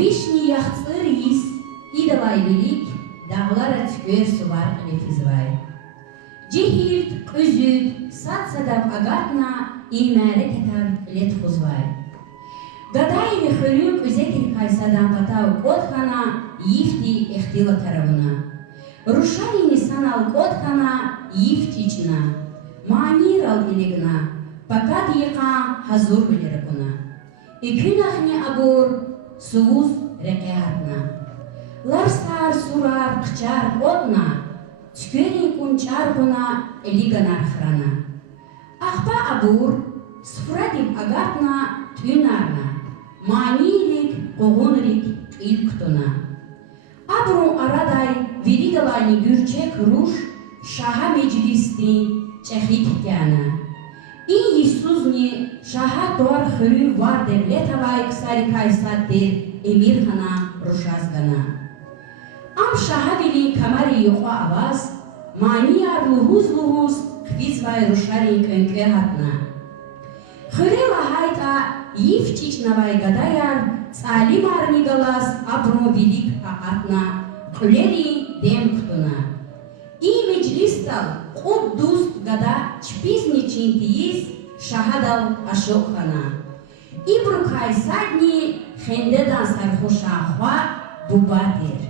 Вишни яхцыр ис, идалай велик, дағлара түкер сувар лефизвай. Жехилт, өзүд, сатсадав агатна, имәре кетар лет хузвай. Гадайли хөлүк үзекил кайсадан катау котхана, ифти эхтила таравына. Рушарини санал котхана, ифтична, манирал илигна, пакат йыка хазур билерекуна. Икүнахни абур, сууз рекеатна. Ларсар сурар кчар котна, түкери кунчар куна элиганар храна. Ахпа абур, сфурадим агатна тюнарна, манилик когунрик илктуна. Абру арадай виридалани гүрчек руш шаха меджлисти чехиткяна. И Иисусни шаха дуар хөрү вар девлетавай ксари кайсаттир эмирхана рушазгана. Ам шаха вили камари юха аваз, манияр лугуз квизвай рушари көнкө хатна. Хөрела хайта ифчичнавай гадаяр цалимар нигалас абру вилик аатна кулери демктуна. И меджлистал Куддус гада чпизничинтиис шахадал ашохана. Ибрукай садни хендедан сархушахва бубатир.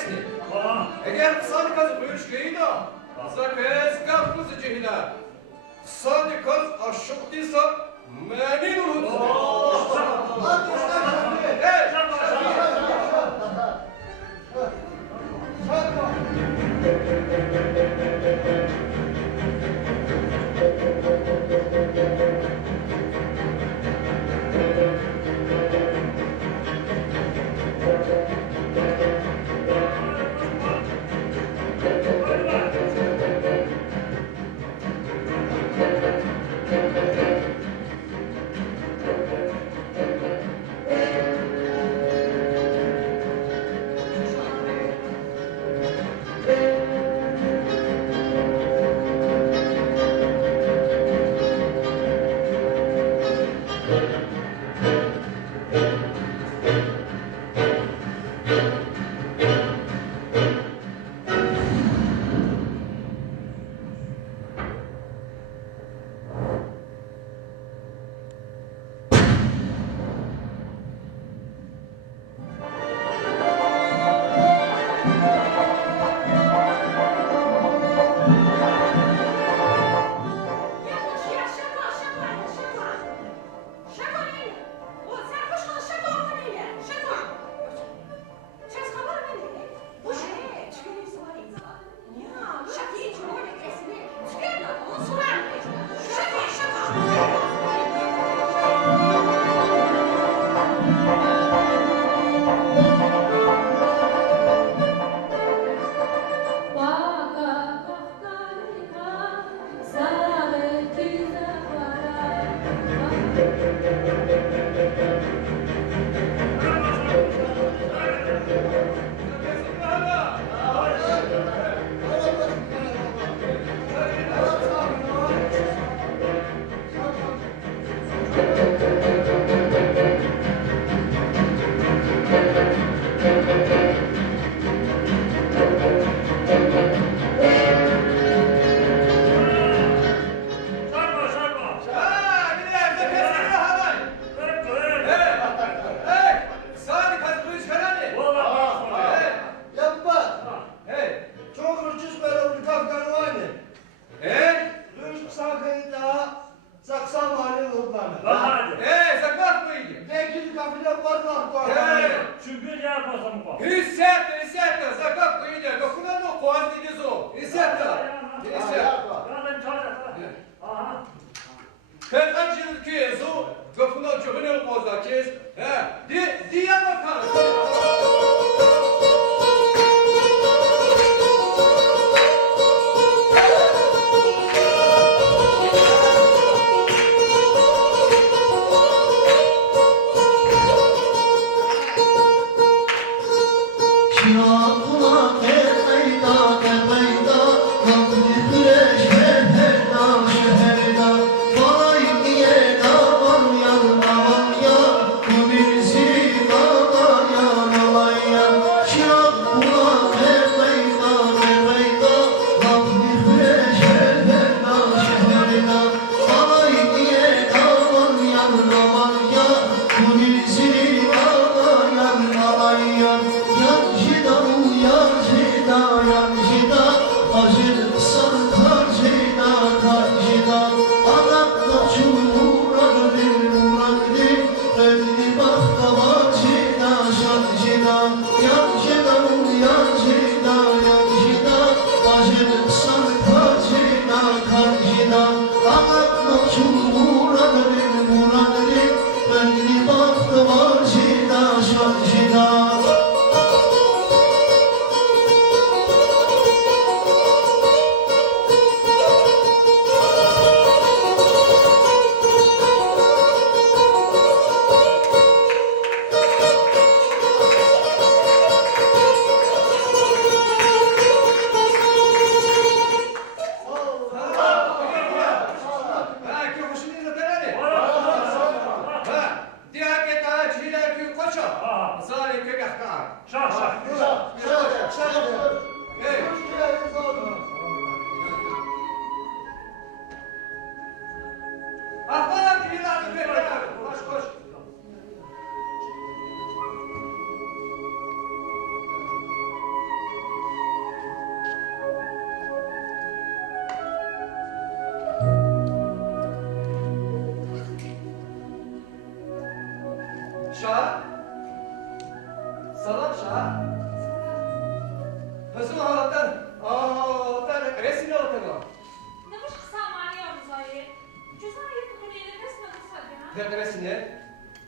esni. Eğer kısalı kazı bölüşkeyi de, zakes kapkızı cehiller. Kısalı kaz aşıktıysa, menin olur. Hadi işte. Evet.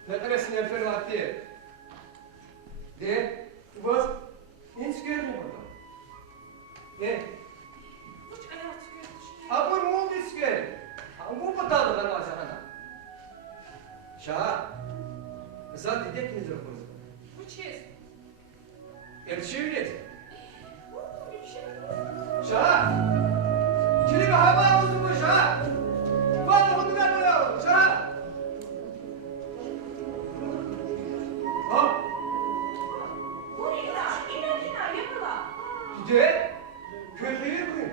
Federesine fervati. De, was, ins görmüyor burada. Ne? Abur mu oldu isker? Bu batalı da nasıl ana? Şah, zaten dediniz o kız. Erçivlet. Şah, çili bir hava olsun bu şah. Vallahi bunu ben buraya şah. Ha? Gide, kötüyü bugün.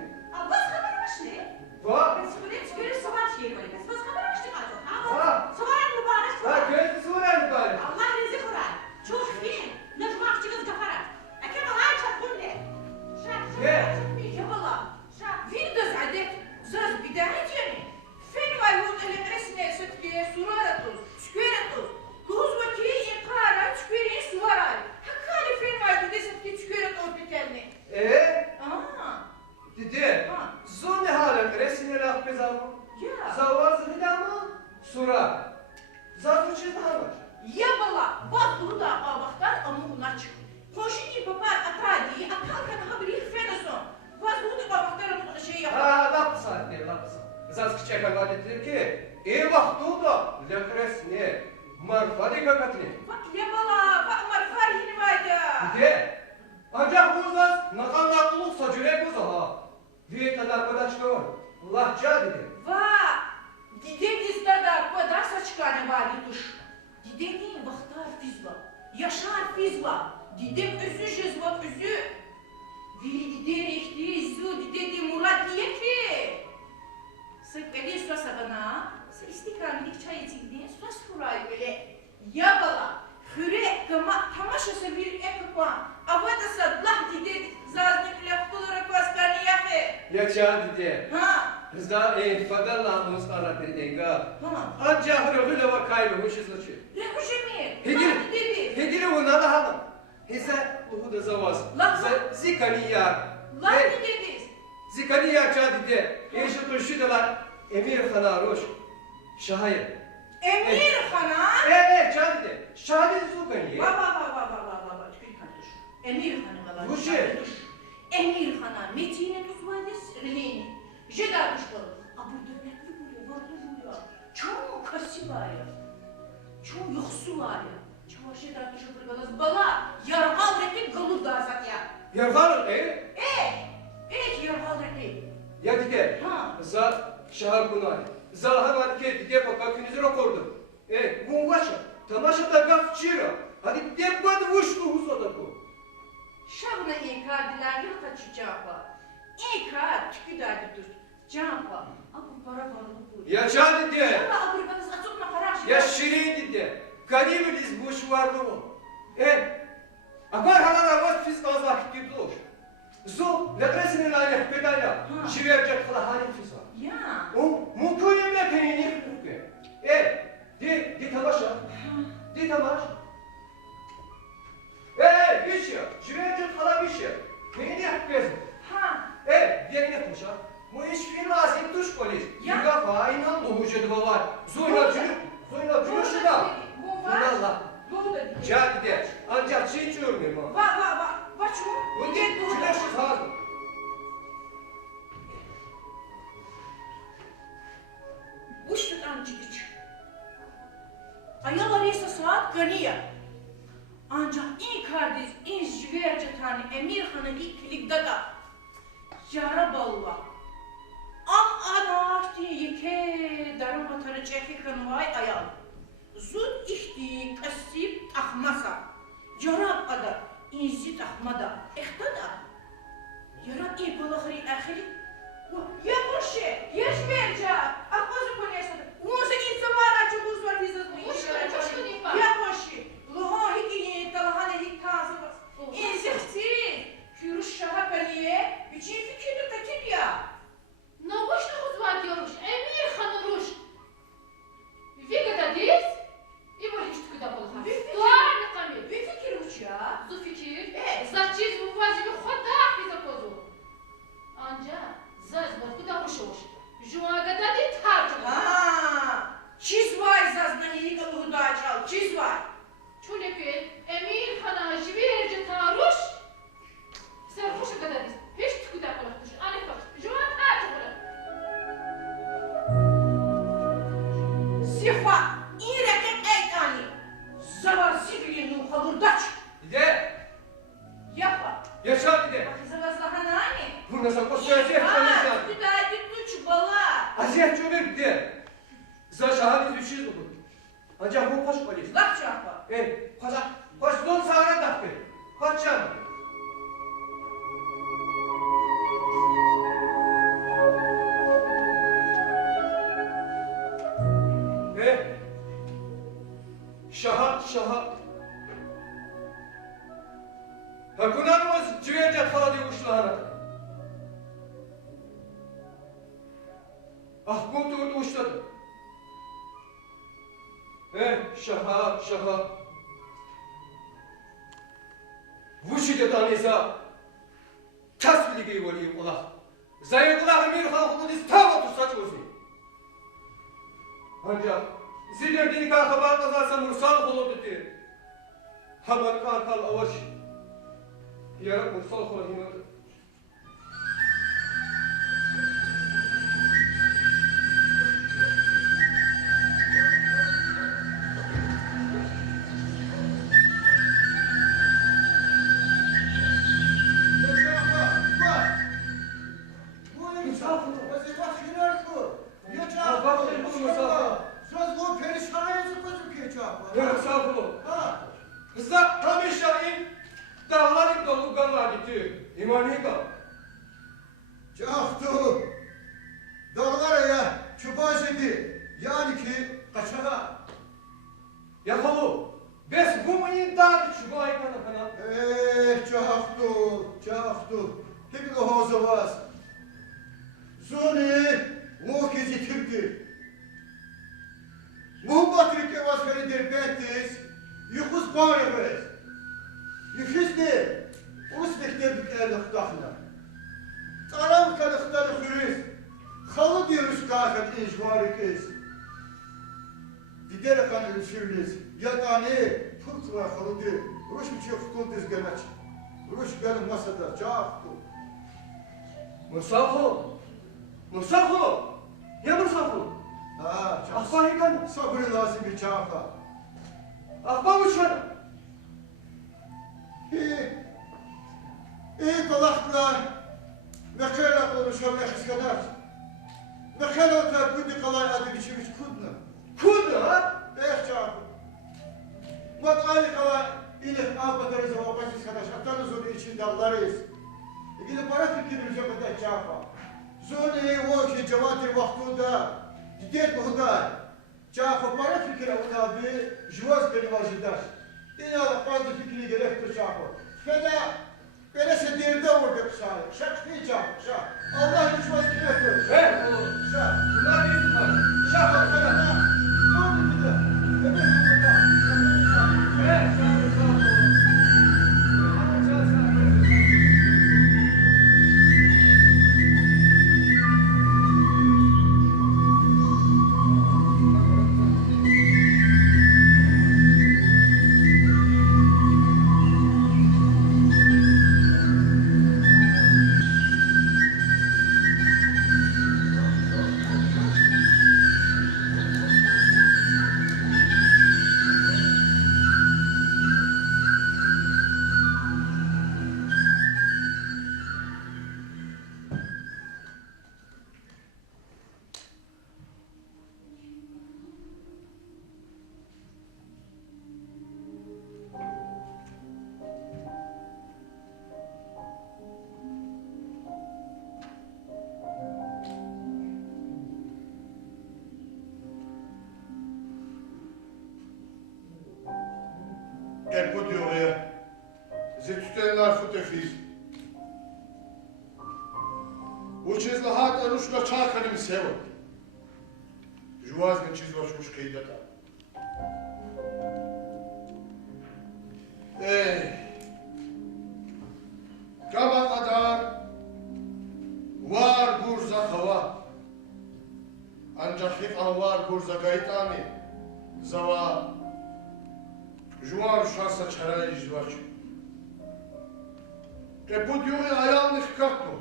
Va? Ha, gözü soran bari. Dide, zor ne halen resmine laf bezamı. Zavazı bir ama sura. Zaten çizdi haber. Yabala, bazıları da avaktan ama bunlar çık. Koşun papar atadi, akalkan haberi fenason. Bazıları da avaktan şey yapar. Ha, laf saatte, laf saat. Zaz küçük adettir ki, vakti oldu. Lekresine, marfadi kakatine. Bak yabala, bak marfarhini vayda. Dide, ancak bu zaz nakanlaklılık sacürek bu ha. Viyet'ten arkadaş da var. Lahça dedi. Va, dideniz da kadar saçkane var yutuş. Didenin vaktar fizla, yaşar fizla. Didem özü jezvat özü. Vili diderek zu didedi murat diye ki. Sık böyle suasa bana, sık istikramilik çay içildiğin suas furayı böyle. Yabala, hüre kama tamaşası bir epikman. Avadasa lah didedi zaznik lafı olarak vaskani yapı. Yaşa dedi. Ha, Rıza fadalla mustarat edinga. ha. Ancak hırgıyla var kaybı şizlaşı. Rekuşemi, Hedir, lah didedi. hedir ona da hanım. Hese bu da zavaz. Laf- Zikaniya. Lah didedi. Zikaniya çadide. Eşi turşudalar. Emir Hana Roş. Şahir. Emir Han'a. Evet çadide. Şahide Zukaniye. Baba, tükür kardeş. Emir Han'a var. Bu şey. Emir Han'a metine tuzvades rilini. Jedar kuşları. Abur dönekli buraya, varlı buraya. Çoğu kasi var ya. Çoğu yoksu var ya. Çoğu jedar kuşları balaz bala. Yarhal rekli galur da azat ya. Yarfanım Yarhal rekli. Ya dide. Ha. Za şahar bunay. Zalhan adike dide pakakınızı rekordu. Bu başa. Tamaşa da gaf çira. Hadi dide bu vuşlu huzada bu. Şabına inkar yok kaçacaklar. İnkar tüküderdi dur. Campa. Abu para bu. Ya çadide. Allah abur bana satılma para aşkına. Ya şirin dide. Kadimi diz buş vardı mı? Akar halana vas fiz azak gidiyor. Zo, ledresinin ayet bedaya. Ha. Şivercek kala halim fiz var. Ya. O mukuyemle peynir kuke. Di tamaşa. Di tamaş. Bir şey. Şivercek kala bir şey. Peynir kuke. Ha. Diğerine koşa. Bu iş film azim tuş polis. Ya. Yuka fainan doğucu duvar. Zoyla cülü şıda. Bu var. Allah. Bu da değil. Cadide. Ancak şey içiyorum ama. Va. Baçu. Bu Gel değil. burada. Güneşsiz hazır. Uçtut amcık. Ayalar ise saat ganiya. Ancak in kardeş, in jüverce tane Emir Han'ı ilk filikde da. Yara balla. Ana diye yeke darın batarı çekikan vay ayal. Zud ihti kasip tahmasa. Yarab kadar inzi tahmada. İhtada. Yarab iyi balahri ahiri. Ya boşe, ya jüverce. Akmazı konesadı. Uza insa var açı buz var dizaz mı? Ya boşe. Loha hiki talahane hik tazı var. İnzikti. Kürüş şaha kaliye. Üçün fikirli takil ya. Naboşna uzvatıyormuş, Emir Han'ı ruş. Vigada diz, İbor hiç tıkıda bulha. Doğar ne kamil. Bir fikir uç ya. Zu fikir, Evet. zaçiz bu vazifi xoda hiza kozu. Anca, zaz botku da ruş. Juagada di tarcı. Aa, çiz vay zazna Yaşa bir de. Kızıma sana nani? Bu nasıl koşacak konuşan? Bir daha gitmiş bala. Aziyet çömür bir de. Za şahane bir şey olur. Ancak bu koş polis. Bak çarpı. Koş don sağına taktı. Koş canım. Şaha. Hakunanımız cüvence kaladı uçlarına. Ahmet orada uçladı. Şaha. Bu şiddetten ise tasbiligi veliyi ola. Zayıflar emir halkımız istavat tutsak olsun. Ancak zillerdiğini haber kazarsa mursal olur dedi. Haber kal avaş. Yarın mursal kolayım. Kızlar tam eşyayım. Dağlar dolu kanlar gitti. İmani kal. Cahtu. Dağlara ya çubaş edi. Yani ki kaçana. Yakalı. Bes bu mu indar çubayı kana. Cahtu. Hep o hozavaz. Zuni muhkezi Türk'tür. Muhbatırke vaskari derbettiz. Yukuz bağırız. Yüküzde. Ulusbekler bükerlik dağına. Taram kalıkları hürüz. Halı diyoruz kahret inşvarı kez. Didere kan ölçürüz. Yatani pult var halıdır. Ruş uçuyor futun dizgeneç. Ruş benim masada. Cahtu. Musafo. Ya Musafo. Ahbari kan. Sabrı lazım bir çağfa. Ahbari uçmadı. İyi kalaklar. Mekala konuşan kadar. Mekala otar kundi kalay adı biçimiz kudna. Kudu ha? Çağfa. Mat aynı kalay ilik abadarız ama basit kadar. Atanız onun içinde allarız. Gidip para fikirimiz yok kadar çağfa. Zoni o ki cevati vaktunda. Gidet buğday. Çağfa para fikri abi. Juvaz beni vazidar. Yine fazla fikri gerektir çağfa. Feda. Böylese derinde vurduk şahı. Şak çağfa. Allah düşmez kiretir. Şak. Bunlar bir var. Şak. Ne oldu bir de? Ecco Dio, se tutelar futefiz. Учез лахат рушка чаканим сево. Жуазни чиз ваш рушка идата. Kaba kadar var gurza hava. Ancak hep var gurza gaytani. Zava Juar şansa çarayı izvaç. Bu diyor ayağını kakno.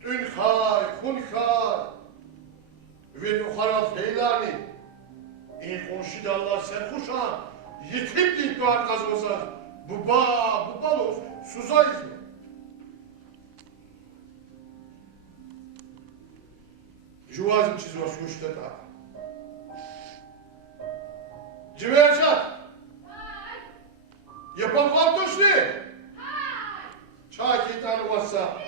Dün khay, kun khay. Ve nuharal heylani. Konşid Allah sen kuşan. Yetip deyip duvar kazmasa. Bu balo Suzayız mı? Juvazim çiziyor şu işte daha. Cimercan! Yapalım kaltoş ne? Çaki tanımazsa.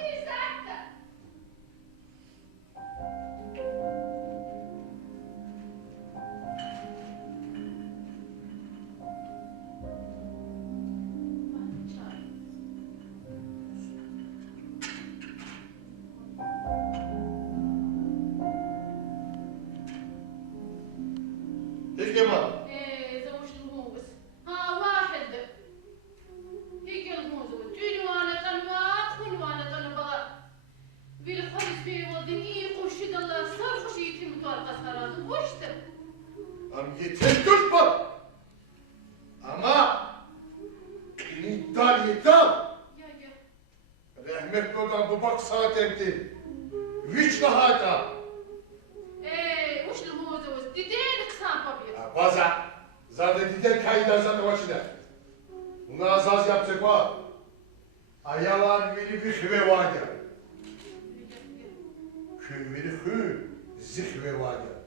Hiç gelmedi. زوج الموز ها واحد هيك الموز عنوانة طلبات عنوانة طلبات بالخبز في ودقيق وشد الله صار شيء يتم توارق صارات وشتم Am yeter durma. Ama yeter. يا Rahmetli olan bu bak saatemdi. Hiç daha da. وش الموز ديدين قسام طبيعي Baza. Zaten diden kayıdan zaten başına. Bunu azaz yapacak var. Ayalar biri bir hüve var ya. Kümveri hü, zihve var ya.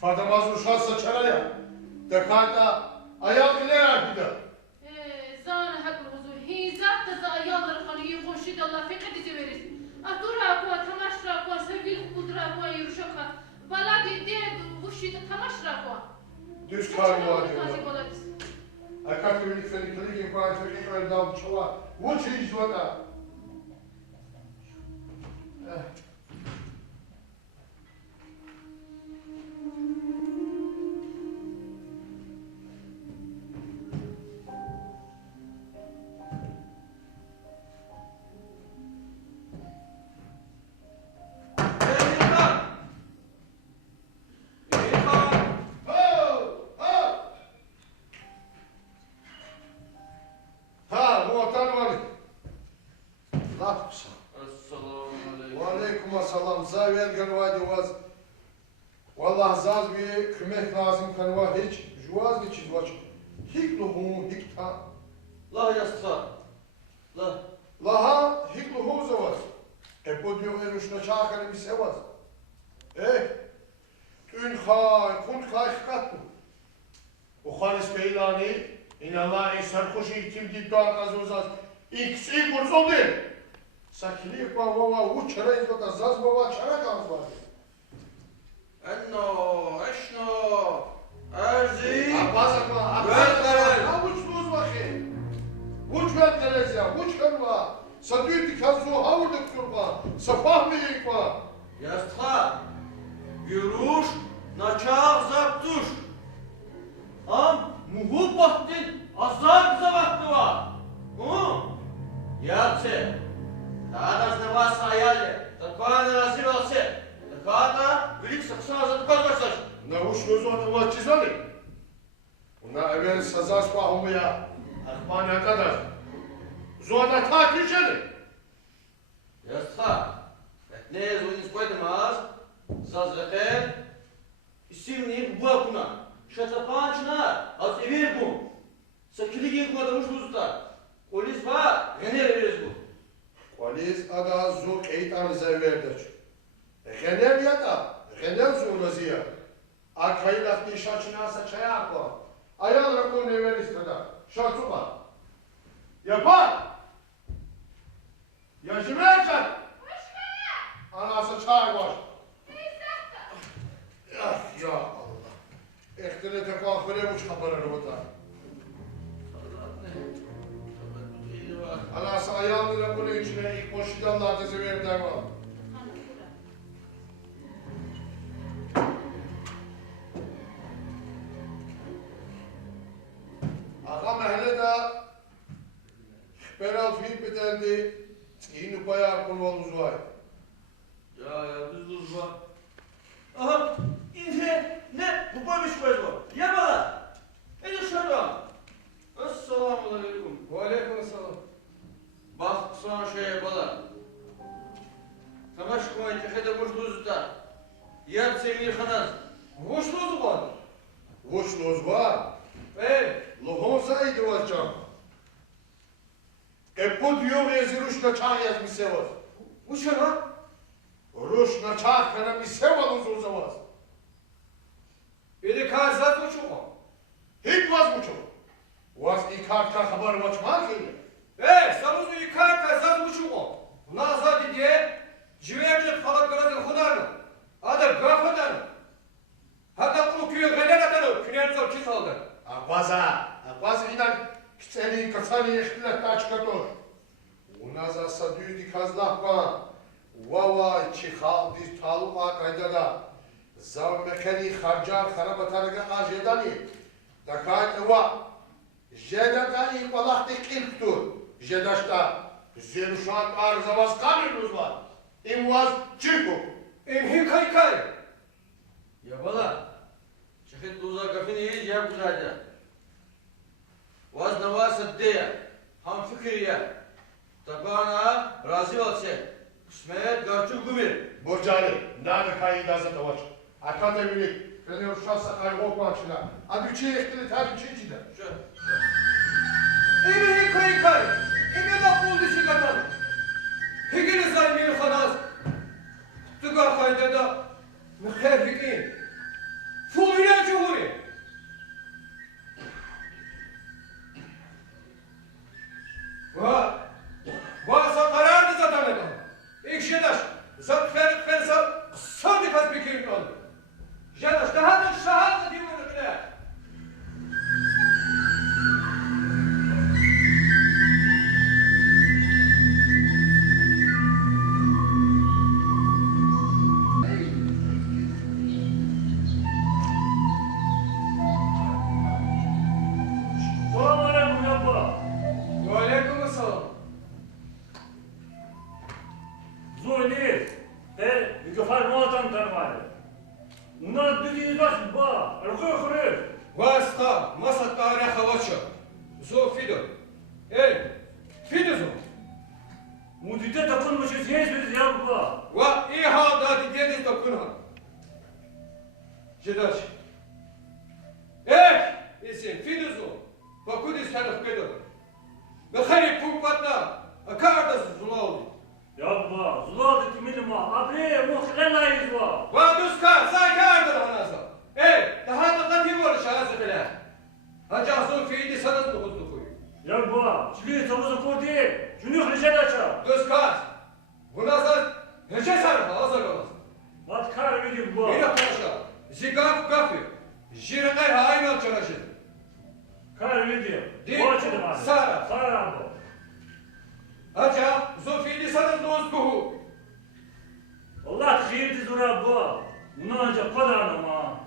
Fadamaz uşağı saçara ya. Dekanda ayak iler bir de. زان هاك الوزور هي ذات تزايا القنية وشد الله في قد زويرس أدورا كوا تماشرا كوا سبيل قدرا كوا يرشقها بلادي ديد وشد تماشرا كوا Düz karnı var diyorlar. Akat birlik fenikleri gibi bağır fenikleri dağım çoğu. Bu çiğiz vada. Ha, bu vatan var. Ne yapmışsın? Aleyküm assalam. Zaviyen kanıva divaz. Vallahi zaz bir kümek lazım kanıva hiç. Juvaz bir çiz vaç. Hik luhumu hik ta. La yastığa. La. Laha hik luhumu zavaz. Bu diyor eruşna çağkanı bir sevaz. Ün khay, kun khay hikatlu. O halis beylani, inallah eser kuşu itim didda kazuzaz. İkisi kurzol değil. Sakili baba u çara izbata zaz baba çara gaz var. Enno, eşno, erzi. Abazakma, Vertler. Avuç buz bakayım. Uç vertler ya, uç kanva. Sadüyti kazu havurduk kurba. Safah mı yıkma? Yastığa. Yürüş, naçak zaptuş. Am, muhub vaktin, azar bize vakti var. Yapse. Daha da ne varsa hayali. Takvana razil olsa. Takvana, büyük sıksa azatı kalmasaç. Navuş gözü onu var çizali. Ona evvel sazas bahımı ya. Akbana kadar. Zuhada takip çeli. Yastığa. Ne yazılın koydumaz. Zazreten. İsimli bu akuna. Şatapançına. Az evir bu. Sakili yıkmadımış buzda. Polis var. Gene veririz bu. Valiz ada zu keytan zevverdeç. Genem yata. Genem zurnaziya. Arkayı lafti şaçına saçaya akva. Ayağın rakun never istada. Şartı var. Yapar. Yaşımı erken. Anası çay var. Ya Allah. Ehtine tekafire uç kaparır vata. Anası ayağını rakun içine ilk boşluğunlarda zeverden var. Ağa mahalle da beral fiil bedeldi. İğni bayağı kulvalımız var. Ya biz duz var. Aha, ince ne? Bu boymuş var bu. Yabala. Ne dışarı? Esselamu aleyküm. Ve aleyküm selam. Bak sana şey bala. Tamaş koyun tekede boşluğuzda. Yer sevgili kanaz. Boşluğuz var. Boşluğuz var. Luhum saydı var can. Подъем из рушнича я мисевал. Учена? Рушнича когда мисевал он за вас. Или казат учума? Хик вас учу. У вас и как хабар вачмахи? Сразу и как казат учума? У нас сзади где? Живет халат градин хударна. Ада гафадан. Hatta bunu köye gelen atanı, finansal çiz aldı. Абаза инак кцели кацани ихтилат тачкатор. У нас асадуйди казлахба. Вава чихал дис талука кайдада. Завмекени харджар харабатарга ажедани. Такай ва. Жедатани балахти килктур. Жедашта. Зерушат арзавас камернузва. Им вас чику. Им хикай. Ya bala, çıkıp tuza kafini ya güzelce. Vaz navas addeya, ham fikriya. Tabana razı olsa, kısmet garçuk gümür. Borcari, nada kayda zatavaç. Akademik, fener şahsa kayı okmançına. Adüçe ehtili tabi çiçide. Şu. Emi hikay. Emi da buldu şikatan. Hikini zaymir khanas. Tuga kayda da. مخافقين فوقنا جهوري وسقرار زدانه اكشداش زب فرسا صادق از بكير قال جداش ده هذا الشهاده دي ولا Васта, масата арахавача. Зо фидо. Фидо. Мудите такун мучи здесь ябба. Ва иха да дедес такунха. Жедач. Исен фидо. Покудис ханов кедо. Бахари пупатна. Акардас зулауди. Ябба, зулауди тимилма. Абре, мухлела изва. Ва дуска, сакардыр анаса. Daha da katı var şahsı bile. Hacasın fiydi sanız mı kuzdu koyu? Ябба, çili tavuzu kurdi. Şunu hışet aça. Kız kaz. Buna zar heçe sarfa azar olmaz. Vat kar vidim bu. Mira paşa. Zigaf gafı. Jirqay hayna çaraşı. Kar vidim. Di. Boçedim abi. Sara. Sara bu. Haca zo fiydi sanız dost kuhu. Allah khirdi zura bu. Bunu ancak kadarına ma.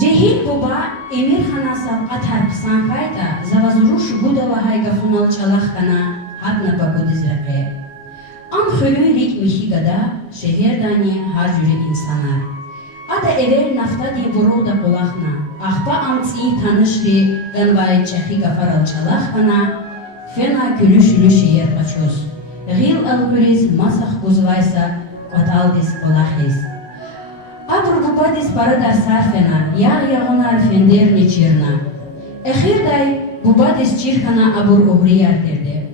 Cehil Buba Emir Hanasab Atar Psankayda Zavazurush Budava Hayga Funal Çalakana Hadna Bakudizraqe. An Xölürik Mihigada Şehirdani Harjüri insanlar. Ada ever naftadi buruda qulaqna. Axba amtsi tanışri Ganvay Çehi Gafaral Çalakana Fena gülüşülü şehir qaçuz. Gil alquriz masaq kuzvaysa Qataldis qulaqis. Abur Bubadis paradar sarfena, yağonar fender nechirna. Ехирдай Bubadis чирхана abur uğriyar derdi.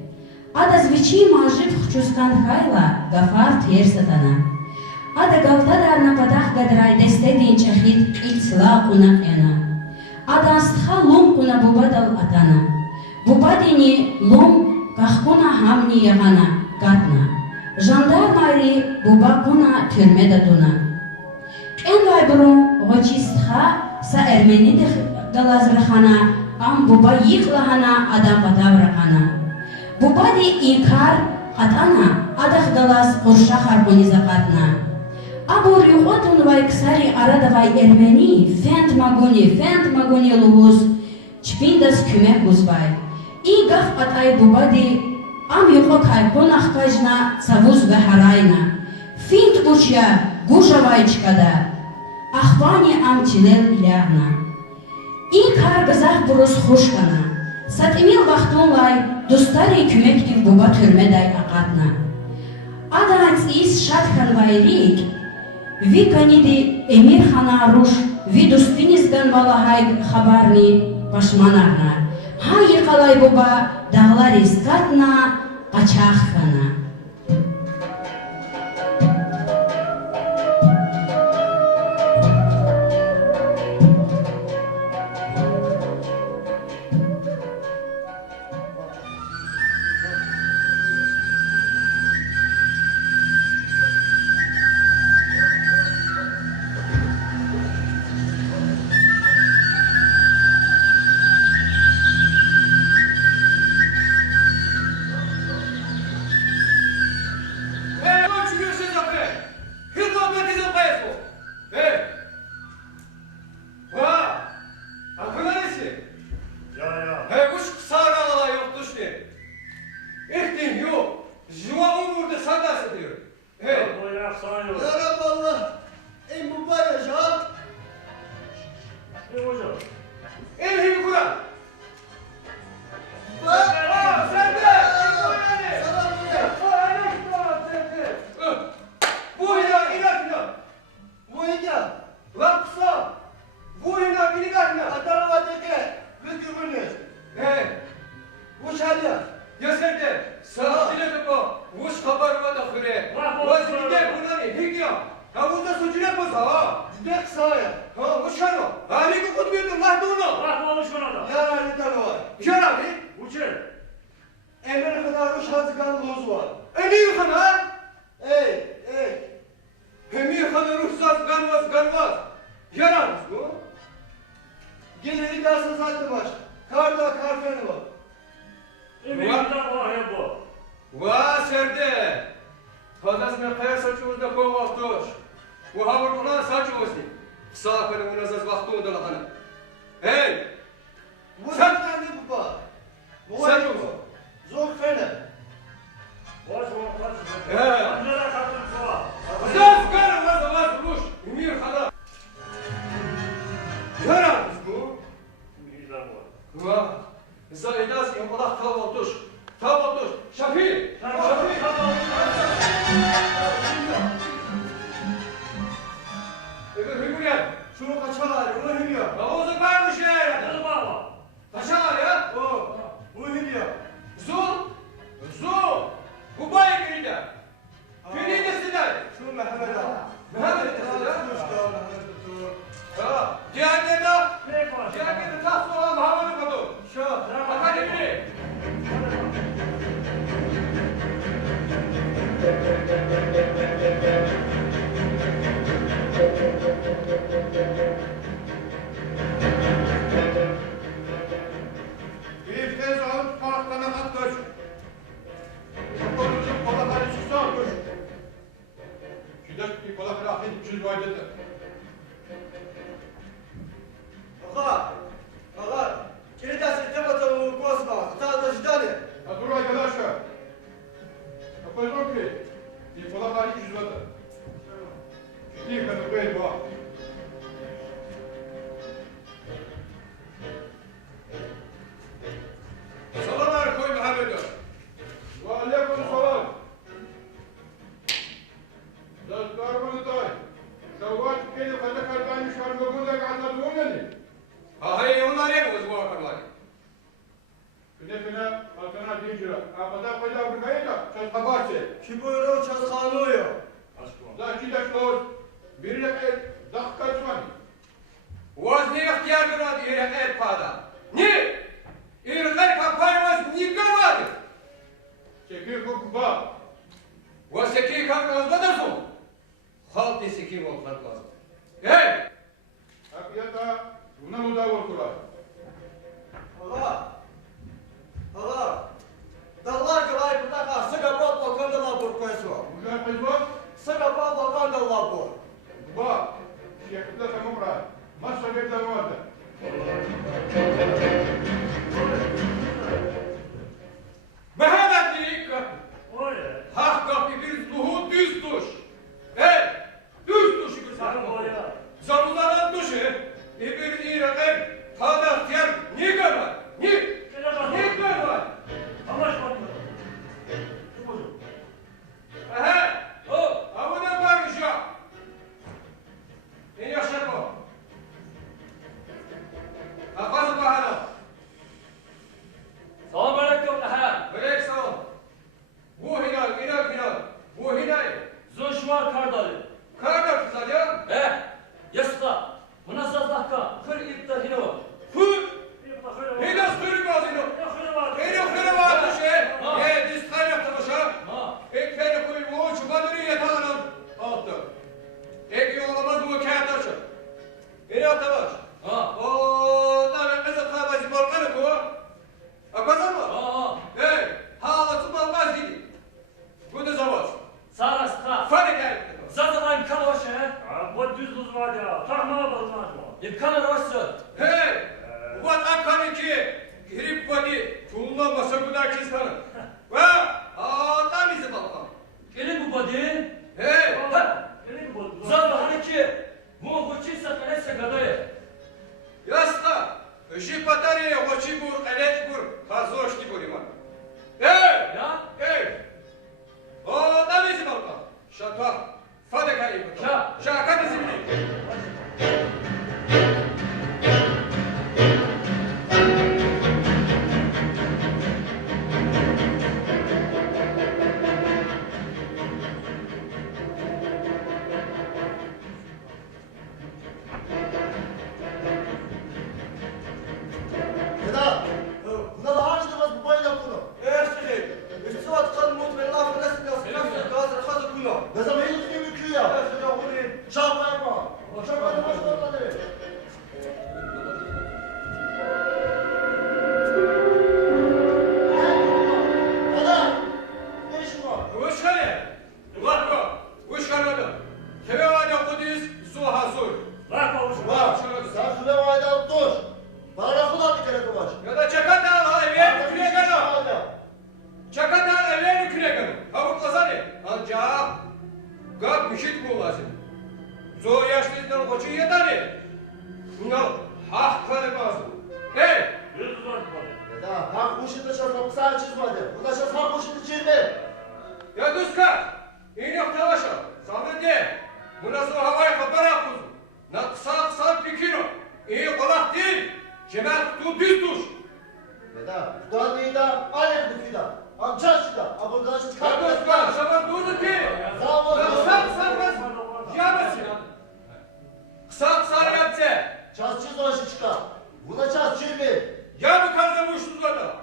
Ada zvichi majib xchuskan hayla gafar ter satana. Ada galtadarna padah gadray destedin chahid ilsla qunaqena. Ada astha lum kuna Bubadal atana. Bubadini lum kahkuna hamni yagana katna. Jandarmari Bubakuna türmeda duna. Enday burun g'ochistxa sa ermenidix galazrixana am buba yiqlahana adam patavraxana. Bubadi inkar qatana adax galaz qo'rsha xarquni zaqatna. Abur yuqotun vay ksari aradavay ermeni fent maguni luvuz chpindas kümek guzbay. I gaf qatay bubadi am yuqot hayqonax kajna savuz beharayna. Fint buchya gushavaychkada. Ахвани амчилел лягна. İlk har qızaq buruz xoş qana. Satimil vaxtunlay dostari kümektiv buba türmeday aqatna. Adanç is şatkan vayrik, vi kanidi emir xana ruş, vi dostinizgan valahay xabarni başmanarna. Ha yıqalay buba dağlar iskatna, qaçaq xana. Zaruzadan dışı, bir irağı, tada я очи бур, элеч бур, хазошки буриман. Ya? Эй! О, давайте балка. Шата, фадека и потом. Ша. Шака на земле. Deda, buna da harcadınız bu boyuna bunu. Eşkili, üstüvat kalmut ve lafı resmi yasın, gazır kazı kuna. Ne zaman yıl suyu mükü ya? Eşkili yavrum. Şapka yapma. Şapka yapma şapkaları. Deda, ne işin var? Вышкали! Ларко, вышкали! Тебе вадя кудис, суха зур. Bak babuşum. Bak, sen şu levaydan dur. Bana lafı da bir kere kıvaç. Я да чаката, а еве крегано. Чаката, еве крегано. Хаву клазали. Анча, как мишит кулазим. Зо яшниздан хочи едали. Но, хах кваде базу. Эй! Yüz uzak bana. Deda, hak bu şimdi çözme, bu sana çizmedi. Bu da çöz hak bu şimdi çizme. Я дуска! И не вталаша! Самете! У нас у Гавайи хабаракузу! На ксак пикино! И олах değil! Cemel tu düz duş! Deda, bu da değil de ayak bükü de. Amca şu da, ama burada şu Ya duska! Şaban durdu ki! Sağ ol. Ksak kız! Yamasın! Ksak yaptı! Çaz çiz o işi çıkar. Buna çaz çizme. Ya bu kanza muştuzada!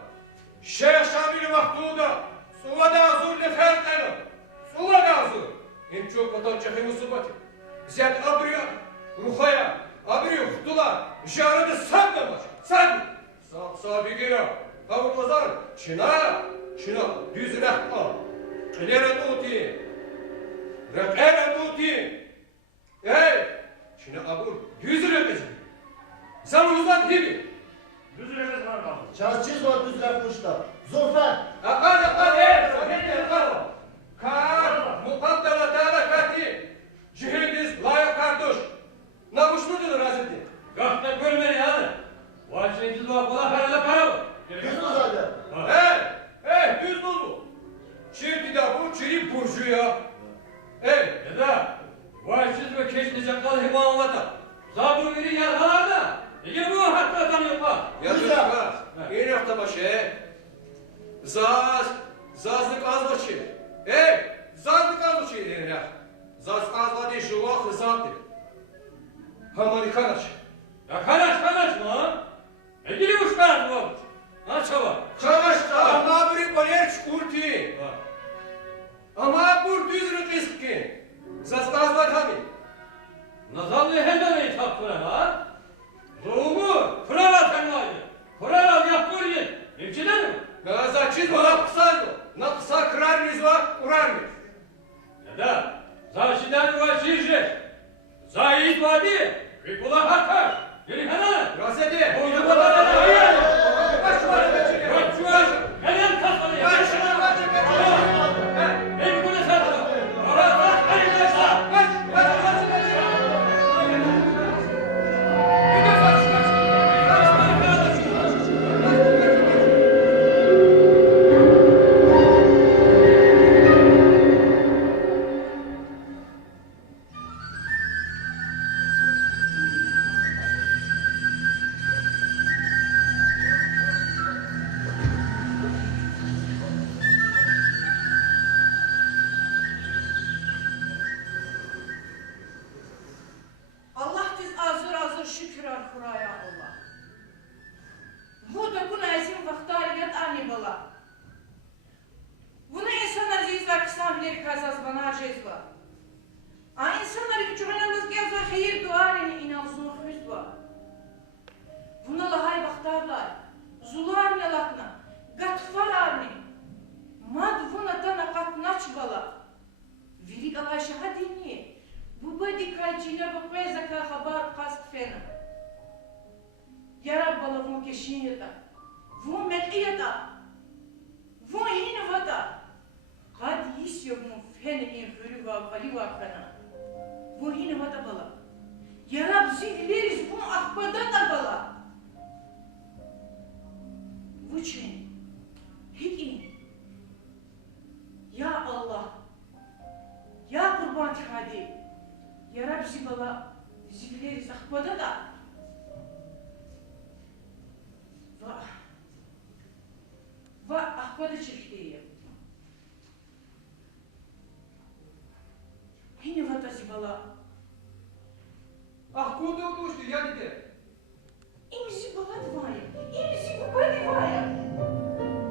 Şeyh Şamil Mahduda! Suvada azur neferteno! Suvada azur! Hem çok katal çekim usubati! Ziyad abriya! Ruhaya! Abriya hutula! Jarada sen de var! Sen! Sağ bir gira! Kavur pazar! Çina! Düz rekma! Çilere tuti! Rekere tuti! Ey! Çina abur! Düz rekmesi! Sen uzat gibi! Yüz nefes var kaldı. Çaz çiz o düz yapmışlar. Zulfen. أقل إيه؟ صحيح القرار. كار مقدرة تاركاتي جهدز لا يكاردوش. نابوش نودل رازدي. Gafta görmeni yani. Vahşetiz var bana herhalde para var. Düz uzadı. Düz dolu. Çirti de bu çiri burjuya. Deda, vahşetiz ve keşnecek kal himanvata. Zabur biri yarhalarda. Ege bu hatta tanıyor bak. Yazık var. İyi nokta başı. Zazlık az başı. Zazlık az başı yerine. Zazlık az başı живо хызаты. Хамани канаш. Ya kanaş mı? Egili uçlar bu. Ha çava. Kanаш, ama bir bayer çukurti. Ama bur düz rıkıski. Zazlık az başı tabi. Nazallı hedene itaptıra ha? Doğumu, Kurala tenlaydı. Kurala yapır yet. Mümkün mi? Zachizmo написано. Написал крарнизва урарни. Deda, zaşiden vahşice. Zahid vadi. Kıykula hakkar. Geri hemen. Rasede. Boynu badana hayır. Baş var. Kaç var. Hemen kasmalı. Baş var. Beni bunu satma. Arada hayırlaşsa. Allah diz azır şükür al Kuraya Allah. Bu da buna ezin vaktariyat ani bala. Buna insanlar zizla kısamleri kazaz bana cezva. A insanlar küçüğünümüz gezva hayır duarini inanzunu hüzva. Buna lahay vaktarlar. Zular yalakna. Gatfararni. Mad buna tana katnaç bala. Virik alay şahadini. Bu badi kayçıyla bakmaya zaka haber kast fena. Yarab bala vu keşiyata. Vu metliyata. Vu hinvata. Kad yisyo vu fen in hürüva kaliva fena. Vu hinvata bala. Yarab zilleriz vu akbada da bala. için. Peki. Ya Allah. Ya kurban hadi. Ya Rabbi zibala. Zibileriz akbada da. Va akbada çektiğim. Yine vata zibala. Ah kurde oluştu ya dede. İmzi bala divaya. İmzi kupa divaya.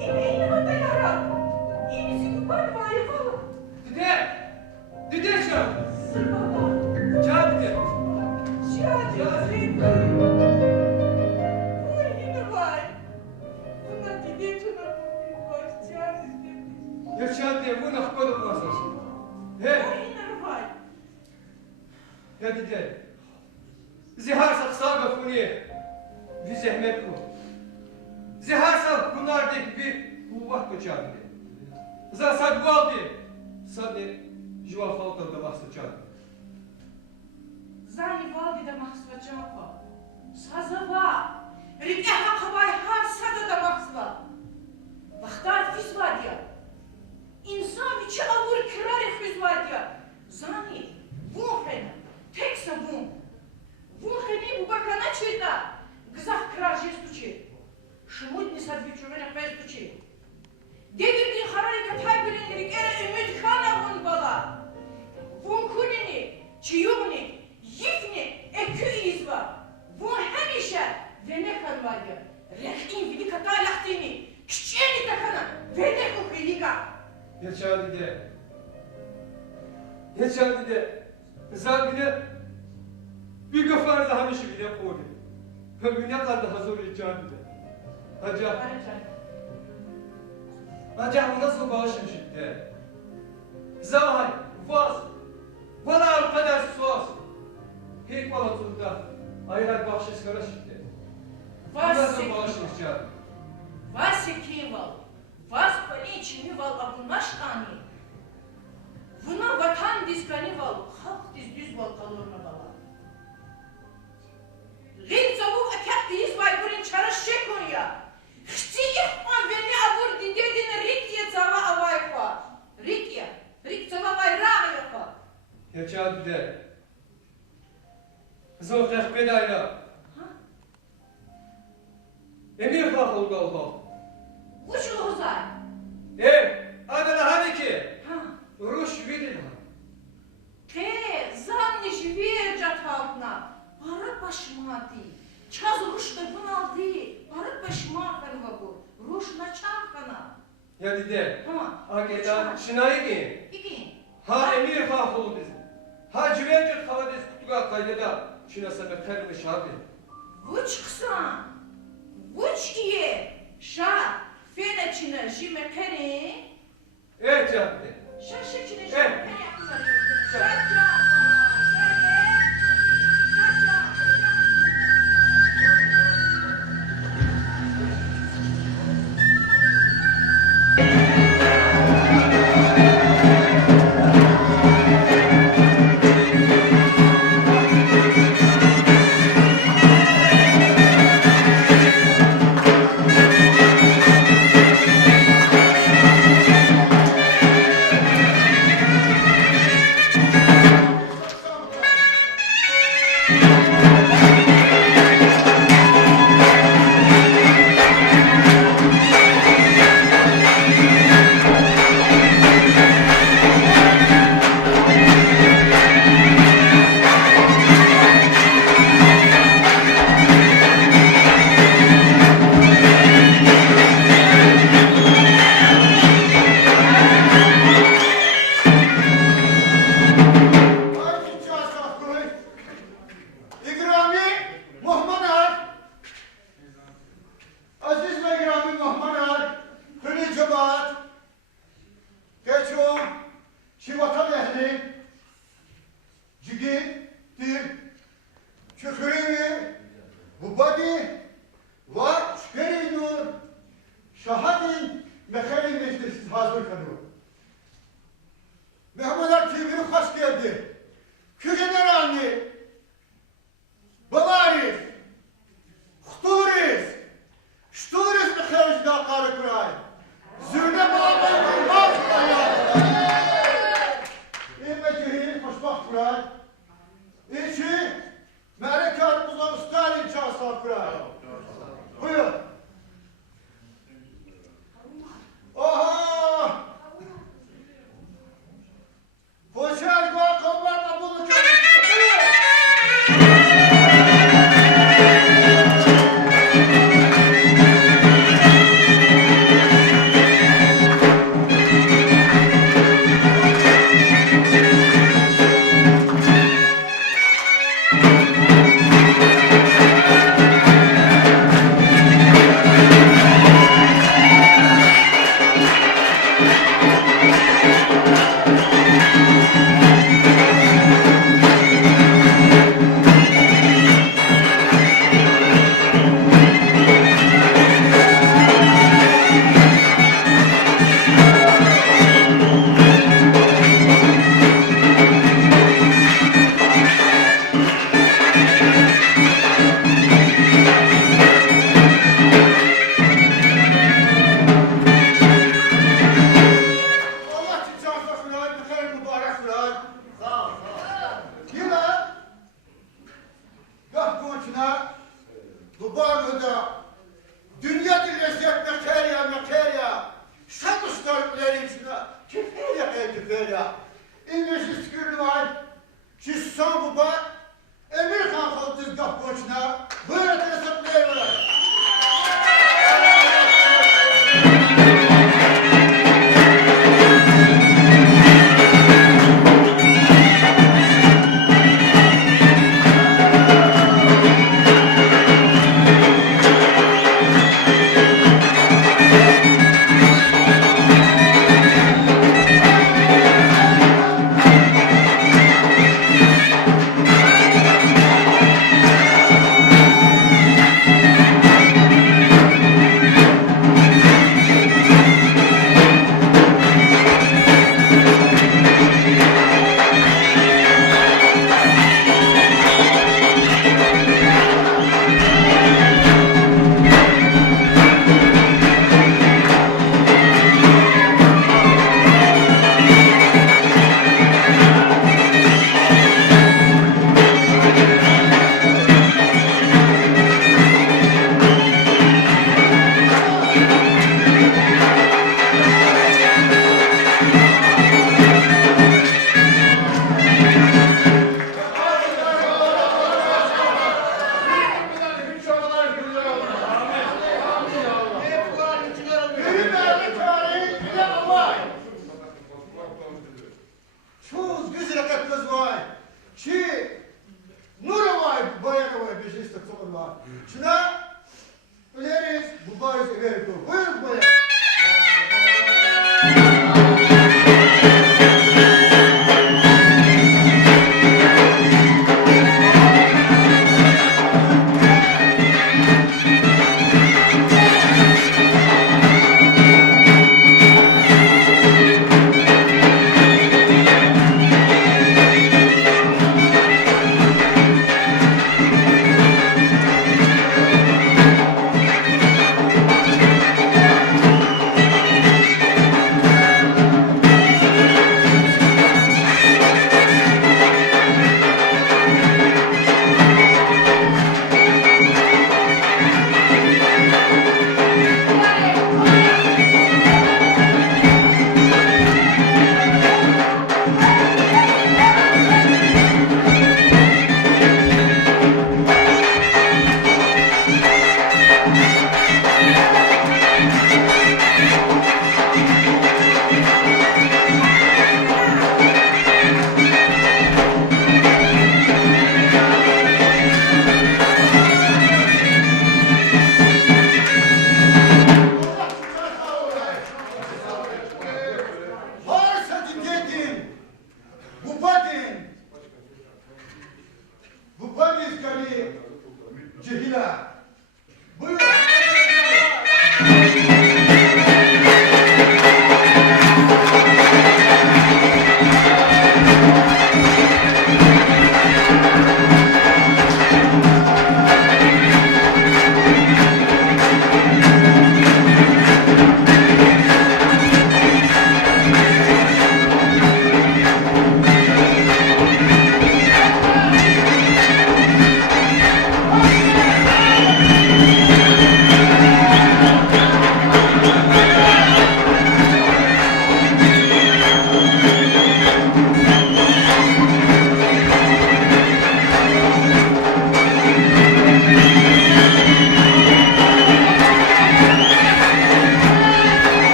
İmeyni vata yara. İmzi kupa divaya falan. Dede. Dede çal. Sır baba. Çal dede. Şahadi azim. Bu yine var. Buna dide tuna bu var. Şahadi demiş. Ya çal dede bu nak kodu basasın. Bu He. yine var. Ya dede. Zihar saksa gafuni. Bir zahmet bu. Zihar sak bunlar dek bir kuvvet kaçar dede. Za sad valdi. Sade jua falta da bastı çal. Zani valide mahsva çapa. Sazava. Rikeha kabay har sada da mahsva. Vaktar fiz vadya. İnsan içi avur kırarı fiz vadya. Zani. Vuhena. Teksa vun. Vuheni bu bakana çilda. Gızaf kırar jestuçi. Şumudni sadviçuvene pestuçi. Devirdiğin harari katay bilin rikere ümit kana vun bala. Vun kunini. Çiyumni. Yifni ekü izva. Bu hemişe ve ne kalvaya. Rehkin vidi katay lahtini. Kişeni takana. Ve ne kuhiliga. Ya çal dede. Ya çal dede. Zat bile bir gafar daha mişi bile koydu. Kömüne kaldı hazır edeceğim dede. Hacı. Hacı nasıl bağışım şimdi? Zavay, vaz. Bana kadar sos. Hep balatında aylar bahşiş kara şimdi. Nasıl bağışım edeceğim? Вас Киевал, вас поличивал обмаштани. Вона ватан дисканивал, халк диздюзвал калорна бала. Гин заву акят дизвай бурин чарашчекун я. Хти ихман вени авур дидедин рикья цава авайфа. Рикья, рик цава вайрагайфа. Ya çal dede. Zor tehbedayla. Emir kalk oldu Allah. Uçlu huzay. Adana hadi ki. Ha. Ruş vidin ha. Ke, zanniş vercat halkına. Para başmati. Çaz ruş da bunaldı. Para başmatan vabu. Ruş na çarkana. Ya dede. Ha. Hakikaten şınayı ki. İki. Ha emir kalk oldu bizim. Ha cüvecek havadis kutuğa kaydeda. Şuna sebep her bir şartı. Vuç kısa. Vuç iye. Şa. Fena çine jime kere. Evet cadde. Şaşı çine Evet. jime kere. Şaça. kuray. Zürne bağlar olmaz ayağı. İmme cehil hoşbah kuray. İçi merekarımızdan Stalin çağırsa kuray. Buyur. Oha! Poşer var kollarla bunu çalışıyor. Allah için çarşaf kuray, bir kere mübarek kuray. Sağ ol. Yine gah konçuna bu bağlıda dünya dilresiyet mekerya şamış tariflerin içine keferya İngilizce skürlü var ki son bu bağ Emir Khan kaldığı gah konçuna böyle tesipleyiver. Benim evli tarihi bile alay. Çoğuz güzel kız var. Ki nuru var, bayanı var, bir şey istek var. Şuna öneriz, bu bariz evet o. Buyurun bayan.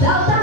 Dalda